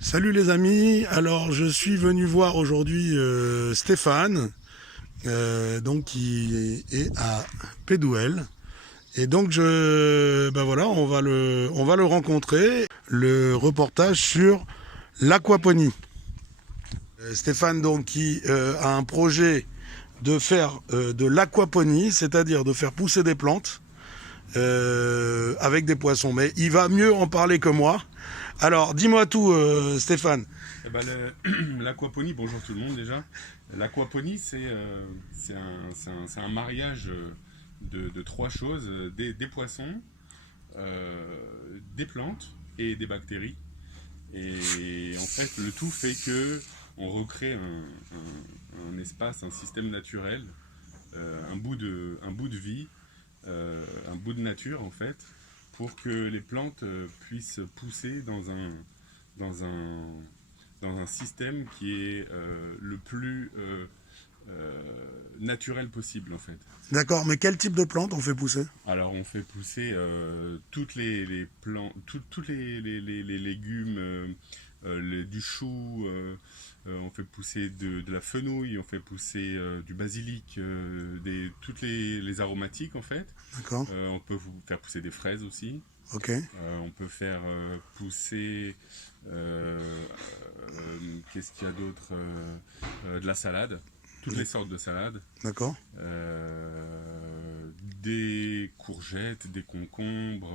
Salut les amis, alors je suis venu voir aujourd'hui Stéphane, donc qui est à Pédouel. Et donc ben voilà, on va le rencontrer. Le reportage sur l'aquaponie. Stéphane donc qui a un projet de faire de l'aquaponie, c'est-à-dire de faire pousser des plantes avec des poissons. Mais il va mieux en parler que moi. Alors, dis-moi tout, Stéphane. Eh ben, l'aquaponie, bonjour tout le monde déjà. L'aquaponie, c'est un mariage de trois choses, des poissons, des plantes et des bactéries. Et en fait, le tout fait que on recrée un espace, un système naturel, un bout de vie, un bout de nature en fait, pour que les plantes puissent pousser dans un, dans un système qui est le plus naturel possible en fait. D'accord, mais quel type de plantes on fait pousser? Alors on fait pousser toutes les plantes, tous les légumes, du chou, on fait pousser de la fenouil, on fait pousser du basilic, toutes les aromatiques en fait. D'accord, On peut faire pousser des fraises aussi. ok. On peut faire pousser, qu'est-ce qu'il y a d'autre, de la salade, toutes les sortes de salades, D'accord. des courgettes, des concombres,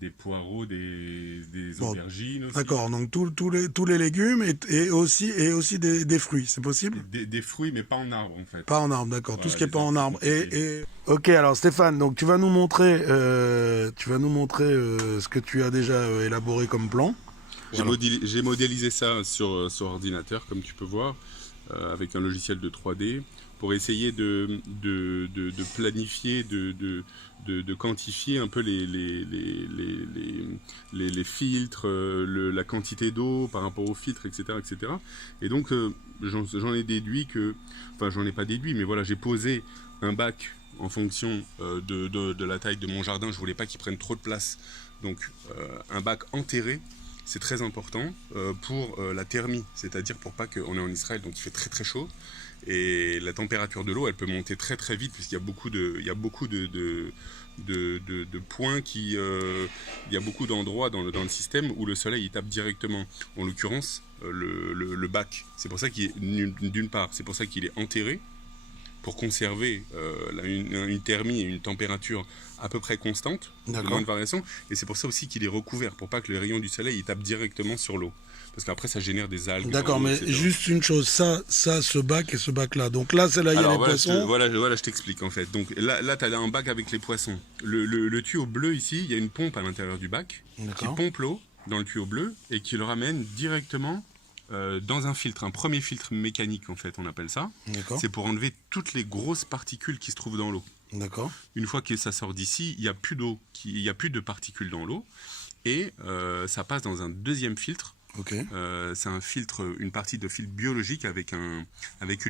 des poireaux, des Bon, aubergines aussi. d'accord, donc tous les légumes et aussi des fruits, c'est possible? Des fruits, mais pas en arbre en fait. Pas en arbre, d'accord, tout Voilà, ce qui est les pas en arbres, arbre. c'est compliqué. Ok, alors Stéphane, donc tu vas nous montrer, ce que tu as déjà élaboré comme plan. Voilà. J'ai modélisé ça sur ordinateur, comme tu peux voir, avec un logiciel de 3D, pour essayer de planifier, de quantifier un peu les filtres, la quantité d'eau par rapport aux filtres, etc. etc. Et donc, j'en ai déduit enfin, j'en ai pas déduit, mais voilà, j'ai posé un bac en fonction de la taille de mon jardin. Je voulais pas qu'il prenne trop de place. Donc, un bac enterré, c'est très important pour la thermie, c'est-à-dire pour pas qu'on est en Israël, donc il fait très très chaud, et la température de l'eau, elle peut monter très très vite, puisqu'il y a beaucoup de points il y a beaucoup d'endroits dans le système où le soleil il tape directement. En l'occurrence, le bac, c'est pour ça qu'il est, d'une part, c'est pour ça qu'il est enterré, pour conserver une thermie et une température à peu près constante, de moins de variation, et c'est pour ça aussi qu'il est recouvert, pour pas que les rayons du soleil ils tapent directement sur l'eau, parce qu'après ça génère des algues. D'accord, mais etc. juste une chose, ce bac et ce bac-là. Donc là, c'est là, il y a les poissons. Voilà, je t'explique en fait. Donc là tu as un bac avec les poissons. Le tuyau bleu ici, il y a une pompe à l'intérieur du bac qui pompe l'eau dans le tuyau bleu et qui le ramène directement dans un filtre, un premier filtre mécanique en fait, on appelle ça. C'est pour enlever toutes les grosses particules qui se trouvent dans l'eau. D'accord. Une fois que ça sort d'ici, il n'y a plus d'eau, il n'y a plus de particules dans l'eau, et ça passe dans un deuxième filtre. Okay. C'est un filtre, une partie de filtre biologique avec une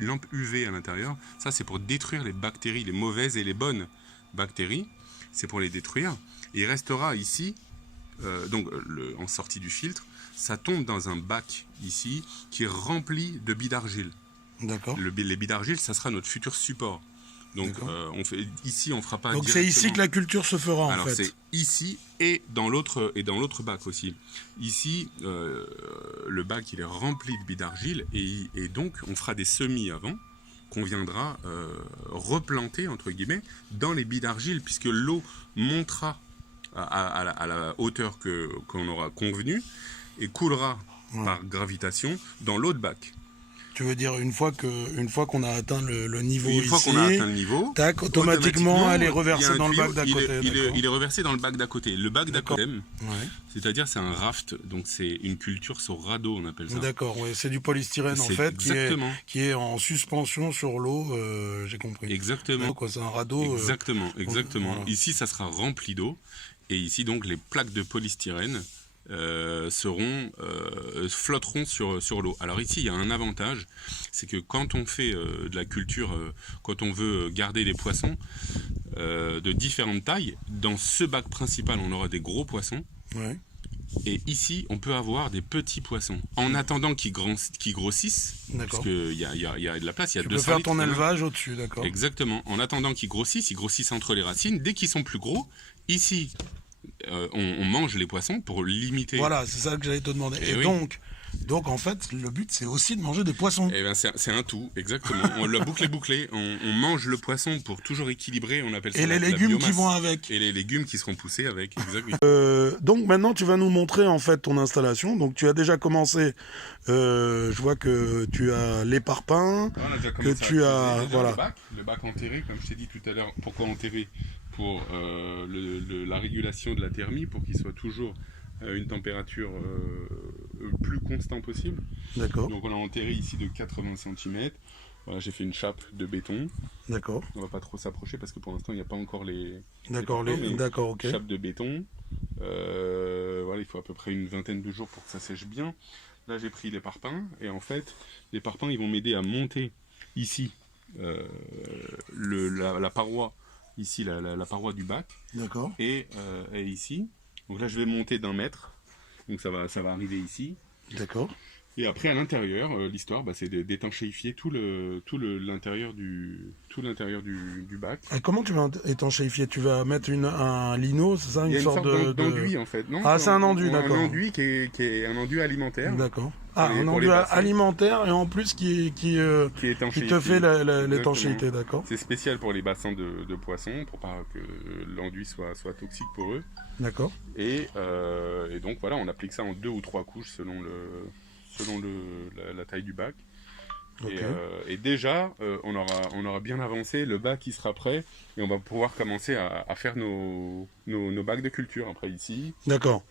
lampe UV à l'intérieur. Ça, c'est pour détruire les bactéries, les mauvaises et les bonnes bactéries. C'est pour les détruire. Et il restera ici, en sortie du filtre, ça tombe dans un bac ici qui est rempli de billes d'argile. D'accord. Les billes d'argile, ça sera notre futur support. Donc ici, on fera pas. Donc c'est ici que la culture se fera. Alors en fait. c'est ici et dans l'autre bac aussi. Ici, le bac il est rempli de billes d'argile et donc on fera des semis avant qu'on viendra replanter entre guillemets dans les billes d'argile, puisque l'eau montera à la hauteur qu'on aura convenue et coulera par gravitation dans l'autre bac. Tu veux dire une fois qu'on a atteint le niveau ici, une fois qu'on a atteint le niveau, tac, automatiquement elle est reversée dans le bac d'à côté. Il est reversé dans le bac d'à côté. Le bac d'à côté, c'est-à-dire c'est un raft, donc c'est une culture sur radeau, on appelle ça. D'accord, ouais, c'est du polystyrène en fait, qui est en suspension sur l'eau, j'ai compris. Exactement. C'est un radeau. Exactement. Voilà. Ici, ça sera rempli d'eau, et ici donc les plaques de polystyrène flotteront sur l'eau. Alors ici, il y a un avantage, c'est que quand on fait de la culture, quand on veut garder les poissons de différentes tailles, dans ce bac principal, on aura des gros poissons. Ouais. Et ici, on peut avoir des petits poissons. En attendant qu'ils grossissent, parce D'accord. qu'il y a de la place, il y a Tu peux 200 faire litres ton quand même. élevage au-dessus, d'accord. Exactement. En attendant qu'ils grossissent entre les racines. Dès qu'ils sont plus gros, ici, on mange les poissons pour limiter. Voilà, c'est ça que j'allais te demander. Eh Et oui. donc en fait, le but c'est aussi de manger des poissons. Eh ben c'est un tout, exactement. La boucle est bouclée. On mange le poisson pour toujours équilibrer. On appelle ça Et les légumes qui biomasse. vont avec. Et les légumes qui seront poussés avec. Exactement. Donc maintenant tu vas nous montrer en fait ton installation. Donc tu as déjà commencé, je vois que tu as les parpaings, On a déjà que commencé tu à as... creuser Voilà. le bac enterré, comme je t'ai dit tout à l'heure. Pourquoi enterré? Pour la régulation de la thermie, pour qu'il soit toujours une température le plus constant possible. D'accord, Donc on a enterré ici de 80 cm. Voilà, j'ai fait une chape de béton. d'accord, On va pas trop s'approcher parce que pour l'instant il n'y a pas encore les d'accord, parpaings, mais d'accord, ok. chape de béton. Voilà, il faut à peu près une vingtaine de jours pour que ça sèche bien. Là j'ai pris les parpaings et en fait les parpaings ils vont m'aider à monter ici la paroi, ici la paroi du bac D'accord, et ici. Donc là je vais monter d'1 mètre. Donc ça va arriver ici. d'accord. Et après à l'intérieur, l'histoire c'est d'étanchéifier tout l'intérieur du bac. Et comment tu vas étanchéifier? Tu vas mettre un lino, c'est ça? Il y a Une sorte d'enduit en fait, non? Ah, c'est un enduit, d'accord. Un enduit qui est un enduit alimentaire. D'accord. Ah, Pour un les enduit bassins. alimentaire et en plus qui Qui est étanchéifié. te fait Exactement. l'étanchéité, d'accord? C'est spécial pour les bassins de poissons, pour pas que l'enduit soit toxique pour eux. D'accord. Et donc voilà, on applique ça en 2 ou 3 couches selon la taille du bac. Ok. Et déjà, on aura bien avancé, le bac il sera prêt et on va pouvoir commencer à faire nos bacs de culture après ici. D'accord.